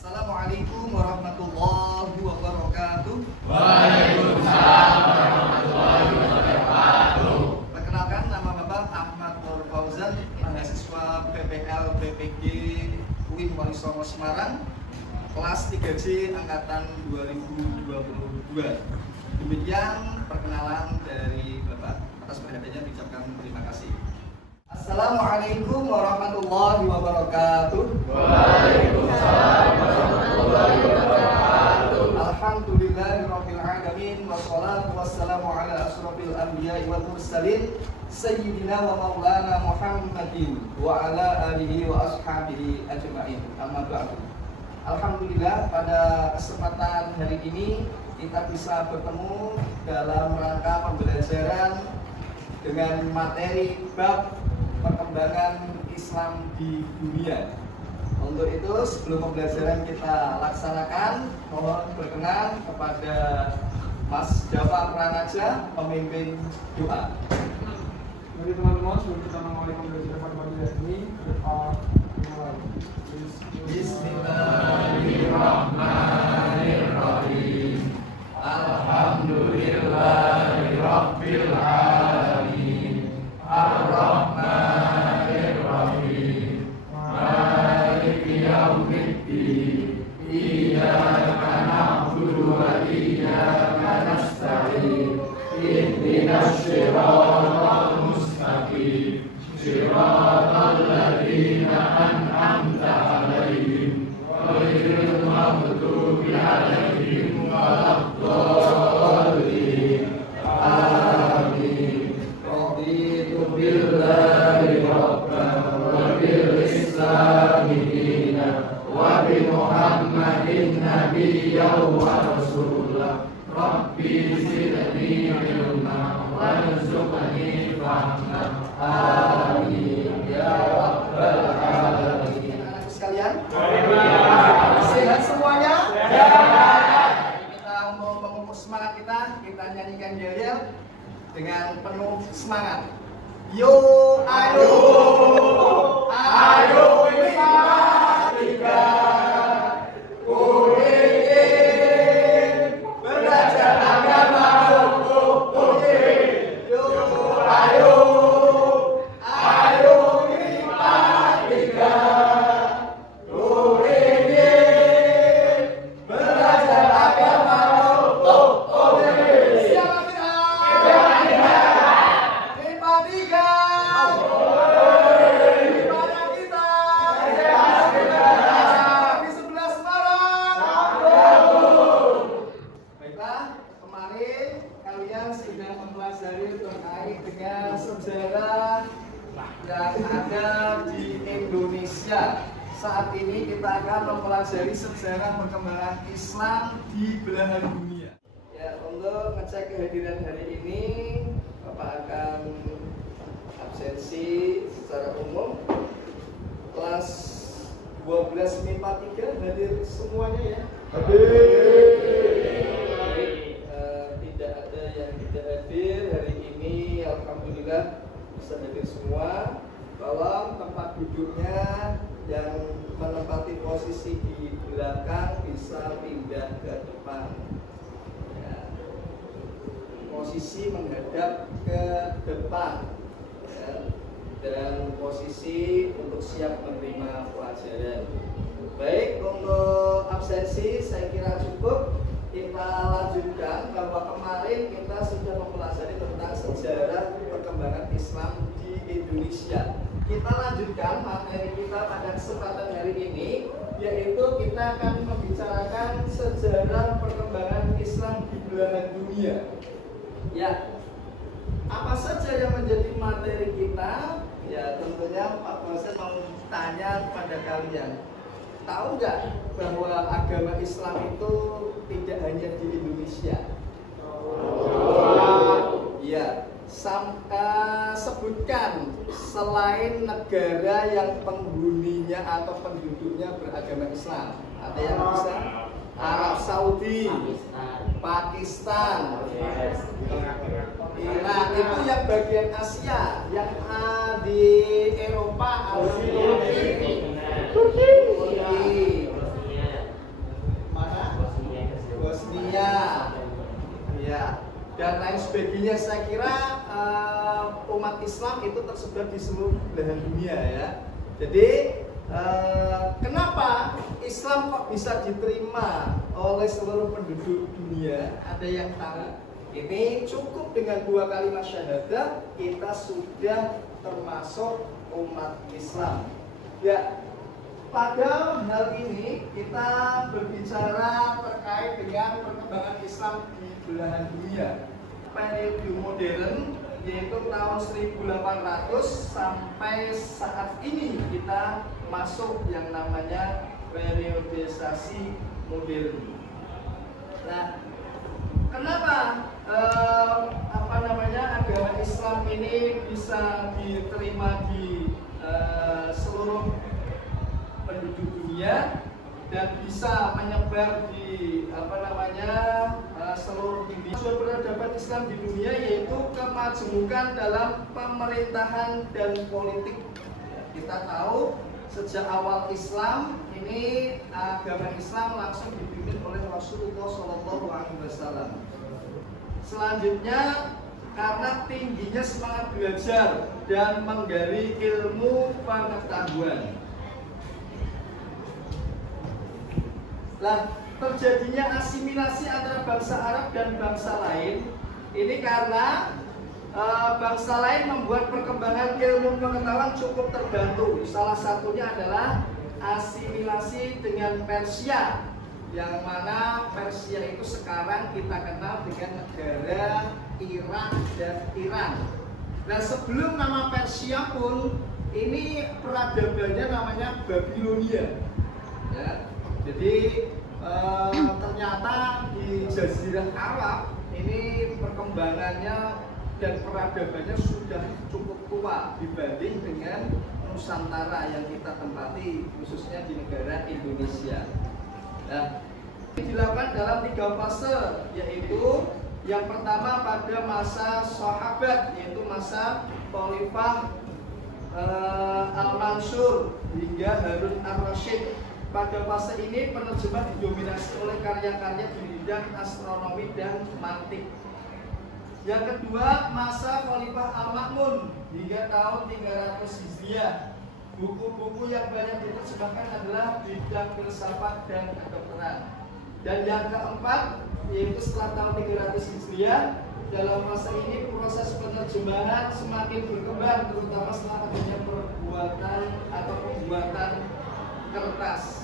Assalamualaikum warahmatullahi wabarakatuh. Waalaikumsalam warahmatullahi wabarakatuh. Perkenalkan, nama Bapak Ahmad Nur Fauzan, mahasiswa PPL PPG UIN Wonosobo Semarang, kelas 3C angkatan 2022. Demikian perkenalan dari Bapak. Atas perhatiannya diucapkan terima kasih. Assalamualaikum warahmatullahi wabarakatuh. Waalaikumsalam warahmatullahi wabarakatuh. Alhamdulillahirabbil alamin wassalatu wassalamu ala asrofil anbiya'i wal mursalin sayyidina wa maulana Muhammadin wa ala alihi wa ashabihi ajma'in. Amma ba'du. Alhamdulillah, pada kesempatan hari ini kita bisa bertemu dalam rangka pembelajaran dengan materi bab perkembangan Islam di dunia. Untuk itu, sebelum pembelajaran kita laksanakan, mohon berkenan kepada Mas Jafar Pranaja, pemimpin doa. Bagi teman-teman, sebelum kita mengawali pembelajaran pada pagi hari ini, kita mulai. Bismillahirrahmanirrahim. Alhamdulillahirabbil alamin. Ar-Rahmanir-Rahim. Maliki yaumiddin. Iyyaka na'budu wa iyyaka nasta'in. Ihdinas siratal mustaqim. Siratal ladzina an'amta 'alaihim ghairil maghdubi 'alaihim waladdallin. Amin. Raditu billahi rabban wa bil islami dinan wa bi Muhammadin nabiyyan wa rasulah. Rabbi zidni ilma warzuqni fahma. Amin ya rabbal alamin. Anak-anak sekalian, sehat semuanya? Kita mau memupuk semangat kita nyanyikan yel-yel dengan penuh semangat. Yo, ayo, ayo lima tiga, belajar agama. Yo, ayo, ayo lima tiga, belajar agama. Siapa kita? Lima tiga. Gimana kita? Di sebelah Semarang. Baiklah, kemarin kalian sudah mempelajari terkait dengan sejarah yang ada di Indonesia. Saat ini kita akan mempelajari sejarah perkembangan Islam di belahan dunia. Ya, untuk ngecek kehadiran hari ini, Bapak akan absensi secara umum. Kelas 12 MIPA 3 hadir semuanya ya. Tidak ada yang tidak hadir hari ini. Alhamdulillah bisa hadir semua. Tolong tempat duduknya yang menempati posisi di belakang bisa pindah ke depan. Ya. Posisi menghadap ke depan. Ya. Dan posisi untuk siap menerima pelajaran. Baik, untuk absensi saya kira cukup. Kita lanjutkan bahwa kemarin kita sudah mempelajari tentang sejarah perkembangan Islam di Indonesia. Kita lanjutkan materi kita pada kesempatan hari ini, yaitu kita akan membicarakan sejarah perkembangan Islam di belahan dunia. Ya, apa saja yang menjadi materi kita? Ya, tentunya Pak Dosen mau tanya kepada kalian. Tahu nggak bahwa agama Islam itu tidak hanya di Indonesia? Ya, sebutkan selain negara yang penghuninya atau penduduknya beragama Islam. Ada yang bisa? Arab Saudi, Pakistan, Iran, itu yang bagian Asia. Yang di Eropa, Turki, selebihnya saya kira umat Islam itu tersebar di seluruh belahan dunia ya. Jadi kenapa Islam kok bisa diterima oleh seluruh penduduk dunia? Ada yang tahu? Ini cukup dengan 2 kalimat syahadat kita sudah termasuk umat Islam. Ya, pada hal ini kita berbicara terkait dengan perkembangan Islam di belahan dunia. Periode modern yaitu tahun 1800 sampai saat ini kita masuk yang namanya periodisasi modern. Nah, kenapa agama Islam ini bisa diterima di seluruh penduduk dunia dan bisa menyebar di seluruh dunia? Peradaban Islam di dunia yaitu kemajemukan dalam pemerintahan dan politik. Kita tahu sejak awal Islam ini agama Islam langsung dipimpin oleh Rasulullah SAW. Selanjutnya karena tingginya semangat belajar dan menggali ilmu pengetahuan. Nah, terjadinya asimilasi antara bangsa Arab dan bangsa lain ini karena bangsa lain membuat perkembangan ilmu pengetahuan cukup terbantu. Salah satunya adalah asimilasi dengan Persia, yang mana Persia itu sekarang kita kenal dengan negara Irak dan Iran. Nah, sebelum nama Persia pun ini peradabannya namanya Babilonia. Ya. Jadi ternyata di Jazirah Arab ini perkembangannya dan peradabannya sudah cukup tua dibanding dengan Nusantara yang kita tempati, khususnya di negara Indonesia. Nah, ini dilakukan dalam 3 fase, yaitu yang pertama pada masa sahabat, yaitu masa Khalifah Al-Mansur hingga Harun Ar-Rasyid. Pada fase ini penerjemah didominasi oleh karya-karya di bidang astronomi dan mantik. Yang kedua, masa Khalifah Al-Ma'mun hingga tahun 300 Hijriah. Buku-buku yang banyak diterjemahkan adalah bidang filsafat dan kedokteran. Dan yang keempat, yaitu setelah tahun 300 Hijriah, dalam masa ini proses penerjemahan semakin berkembang, terutama setelah adanya pembuatan kertas.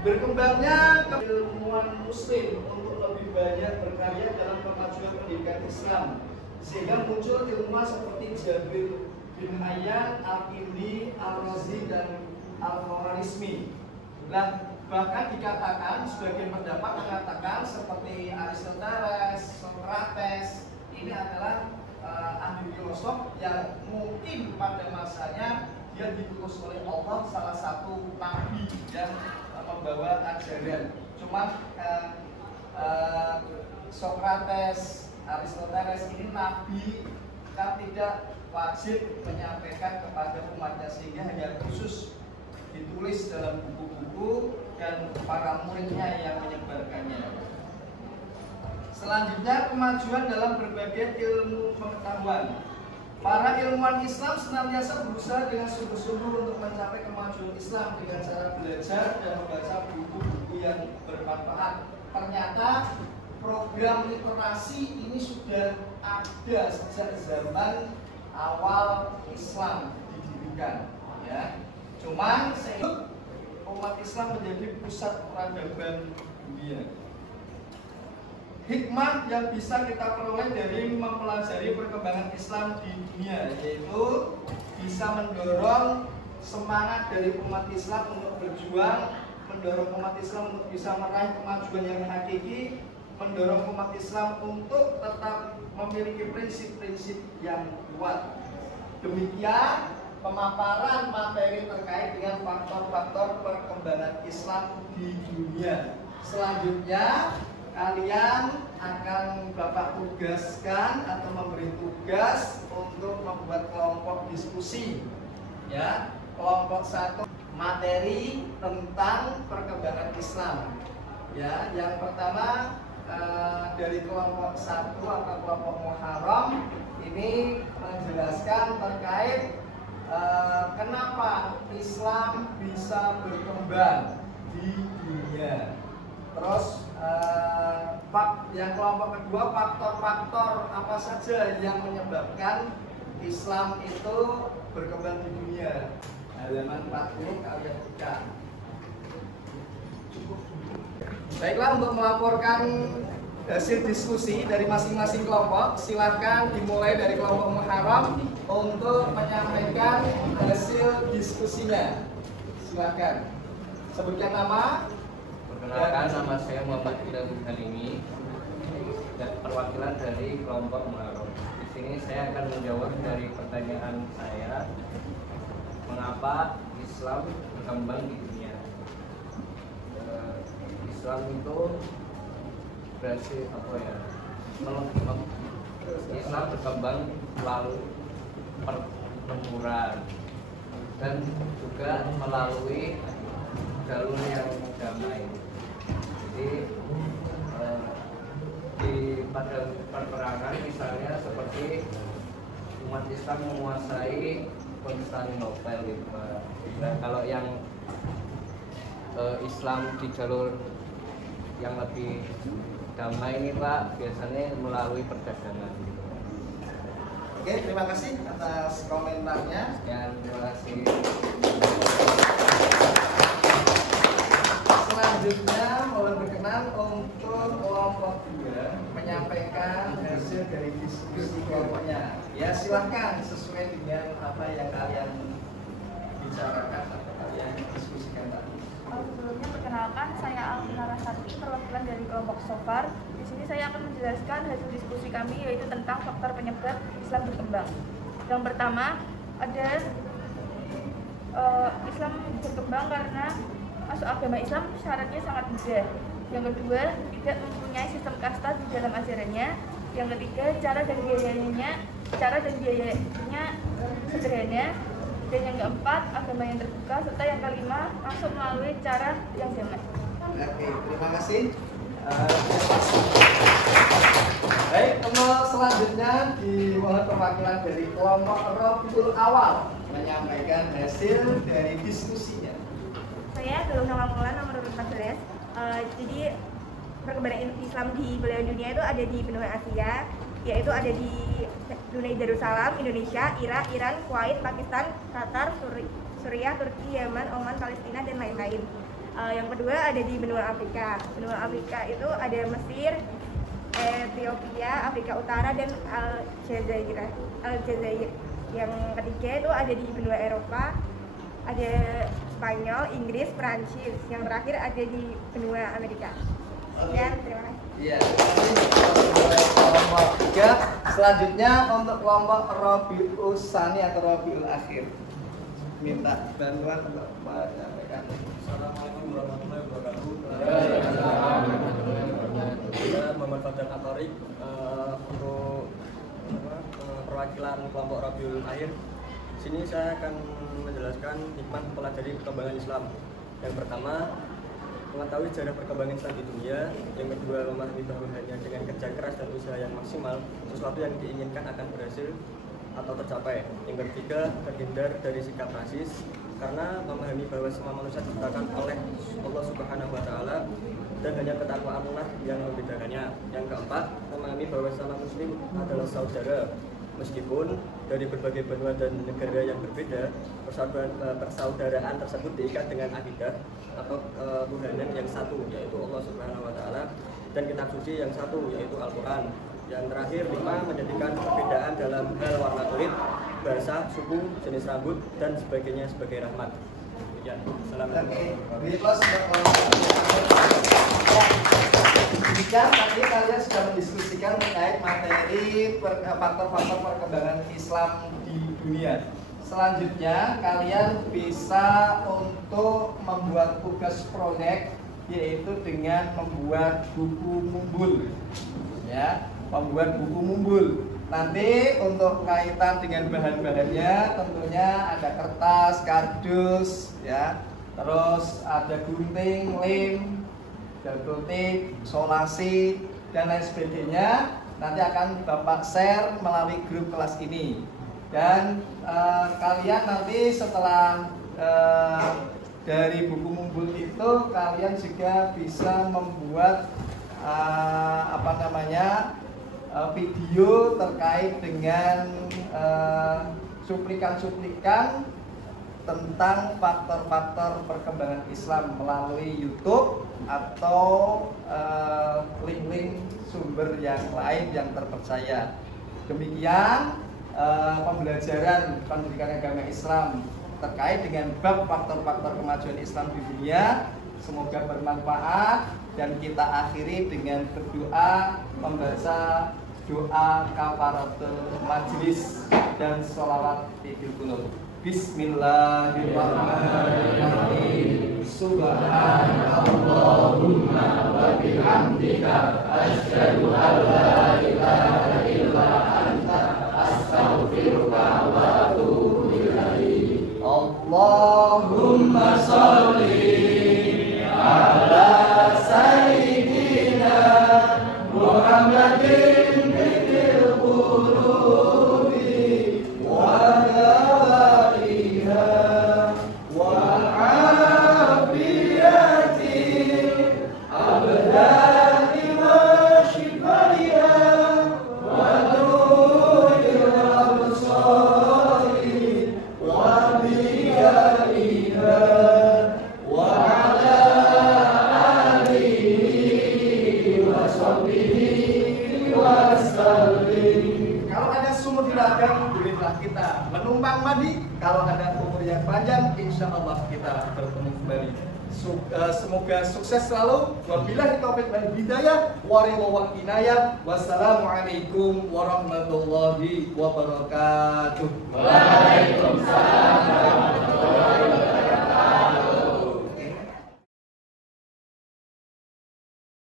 Berkembangnya keilmuan Muslim untuk lebih banyak berkarya dalam kemajuan pendidikan Islam, sehingga muncul ilmuwan seperti Jabir bin Hayyan, Al-Kindi, Al-Razi, dan Al-Khawarizmi. Nah, bahkan dikatakan, sebagian pendapat mengatakan seperti Aristoteles, Socrates, ini adalah ahli filosof yang mungkin pada masanya dia diutus oleh Allah, salah satu nabi yang membawa ajaran. Cuma Socrates, Aristoteles ini nabi kan tidak wajib menyampaikan kepada umatnya, sehingga hanya khusus ditulis dalam buku-buku dan para muridnya yang menyebarkannya. Selanjutnya, kemajuan dalam berbagai ilmu pengetahuan. Para ilmuwan Islam senantiasa berusaha dengan sungguh-sungguh untuk mencapai kemajuan Islam dengan cara belajar dan membaca buku-buku yang bermanfaat. Ternyata program literasi ini sudah ada sejak zaman awal Islam didirikan, ya. Cuman sehingga umat Islam menjadi pusat peradaban dunia. Hikmah yang bisa kita peroleh dari mempelajari perkembangan Islam di dunia, yaitu bisa mendorong semangat dari umat Islam untuk berjuang, mendorong umat Islam untuk bisa meraih kemajuan yang hakiki, mendorong umat Islam untuk tetap memiliki prinsip-prinsip yang kuat. Demikian pemaparan materi terkait dengan faktor-faktor perkembangan Islam di dunia. Selanjutnya, kalian akan Bapak tugaskan atau memberi tugas untuk membuat kelompok diskusi. Ya, kelompok 1 materi tentang perkembangan Islam. Ya, yang pertama dari kelompok 1 atau kelompok Muharram ini menjelaskan terkait kenapa Islam bisa berkembang di dunia. Terus yang kelompok kedua, faktor-faktor apa saja yang menyebabkan Islam itu berkembang di dunia. Halaman 40 kalian buka. Baiklah, untuk melaporkan hasil diskusi dari masing-masing kelompok, silakan dimulai dari kelompok Muharram untuk menyampaikan hasil diskusinya. Silakan sebutkan nama. Perkenalkan, nama saya Muhammad Ilham Halimi, perwakilan dari kelompok Muharram. Di sini saya akan menjawab dari pertanyaan saya, mengapa Islam berkembang di dunia. Islam itu berhasil Islam berkembang melalui pertempuran dan juga melalui jalur yang damai. Jadi pada perperangan misalnya seperti umat Islam menguasai Konstantinopel gitu. Nah, kalau yang Islam di jalur yang lebih damai ini Pak, biasanya melalui perdagangan gitu. Oke, terima kasih atas komentarnya. Ya, terima kasih. Selanjutnya mohon berkenan untuk kelompok 2 menyampaikan hasil dari diskusi kelompoknya. Ya, silahkan sesuai dengan apa yang kalian bicarakan atau kalian diskusikan tadi. Sebelumnya perkenalkan, saya Alvina Rasati, perwakilan dari kelompok Sofar. Di sini saya akan menjelaskan hasil diskusi kami, yaitu tentang faktor penyebab Islam berkembang. Yang pertama, ada Islam berkembang karena masuk agama Islam syaratnya sangat mudah. Yang kedua, tidak mempunyai sistem kasta di dalam ajarannya. Yang ketiga, cara dan biayanya sederhana. Dan yang keempat, agama yang terbuka, serta yang kelima, masuk melalui cara yang damai. Oke, terima kasih. Baik, selanjutnya dimohon perwakilan dari kelompok Rabiul Awal menyampaikan hasil dari diskusinya. Saya Galuh Nawangmulan, nomor urut 14. Jadi perkembangan Islam di belahan dunia itu ada di benua Asia, yaitu ada di Brunei Darussalam, Indonesia, Irak, Iran, Kuwait, Pakistan, Qatar, Suriah, Turki, Yaman, Oman, Palestina, dan lain-lain. Yang kedua ada di benua Afrika. Benua Afrika itu ada Mesir, Ethiopia, Afrika Utara, dan Aljazair. Yang ketiga itu ada di benua Eropa, ada Spanyol, Inggris, Perancis. Yang terakhir ada di benua Amerika. Sekian, terima kasih. Iya, kelompok 3. Selanjutnya untuk kelompok Rabiul Tsani atau Rabiul Akhir. Minta bantuan untuk menyampaikan. Assalamualaikum warahmatullahi wabarakatuh. Saya Muhammad Fadlan Atorik untuk perwakilan kelompok Rabiul Akhir. Sini saya akan menjelaskan hikmah mempelajari perkembangan Islam. Yang pertama, mengetahui sejarah perkembangan Islam di dunia. Yang kedua, memahami bahwa hanya dengan kerja keras dan usaha yang maksimal, sesuatu yang diinginkan akan berhasil atau tercapai. Yang ketiga, terhindar dari sikap rasis, karena memahami bahwa semua manusia diciptakan oleh Allah Subhanahu wa Ta'ala dan hanya ketakwaanlah yang membedakannya. Yang keempat, memahami bahwa sesama muslim adalah saudara. Meskipun dari berbagai benua dan negara yang berbeda, persaudaraan tersebut diikat dengan akidah atau Tuhanan yang satu, yaitu Allah Subhanahu wa Ta'ala, dan kitab suci yang satu, yaitu Al-Quran. Yang terakhir, 5, menjadikan perbedaan dalam hal warna kulit, bahasa, suku, jenis rambut, dan sebagainya sebagai rahmat. Ya, Jika tadi kalian sudah mendiskusikan terkait materi faktor-faktor perkembangan Islam di dunia. Selanjutnya kalian bisa untuk membuat tugas proyek, yaitu dengan membuat buku mumbul. Ya, membuat buku mumbul. Nanti untuk kaitan dengan bahan-bahannya tentunya ada kertas, kardus, ya, terus ada gunting, lem, double tape, solasi, dan lain sebagainya nanti akan Bapak share melalui grup kelas ini. Dan kalian nanti setelah dari buku mumbul itu kalian juga bisa membuat video terkait dengan cuplikan-cuplikan tentang faktor-faktor perkembangan Islam melalui YouTube atau link-link sumber yang lain yang terpercaya. Demikian pembelajaran pendidikan agama Islam terkait dengan bab faktor-faktor kemajuan Islam di dunia. Semoga bermanfaat dan kita akhiri dengan berdoa, membaca doa kafaratul majlis dan sholawat idul qunut. Bismillahirrahmanirrahim. Subhanallahumma wa bihamdika asyhadu an la ilaha illa anta astaghfiruka wa atubu ilaik. Allahumma sholli ala sayyidina Muhammadin bil qulubi wa dawaiha wal afiyati abdani wa shifaiha wa nuril absari wa biyaiha wa ala alihi wa sahbihi wa sallim. Kalau ada sumur di ladang, berilah kita menumpang mandi. Kalau ada umur yang panjang, insya Allah kita bertemu kembali. Semoga sukses selalu. Wabillahi taufiq wal hidayah, wa inayah. Wassalamualaikum warahmatullahi wabarakatuh. Waalaikumsalam.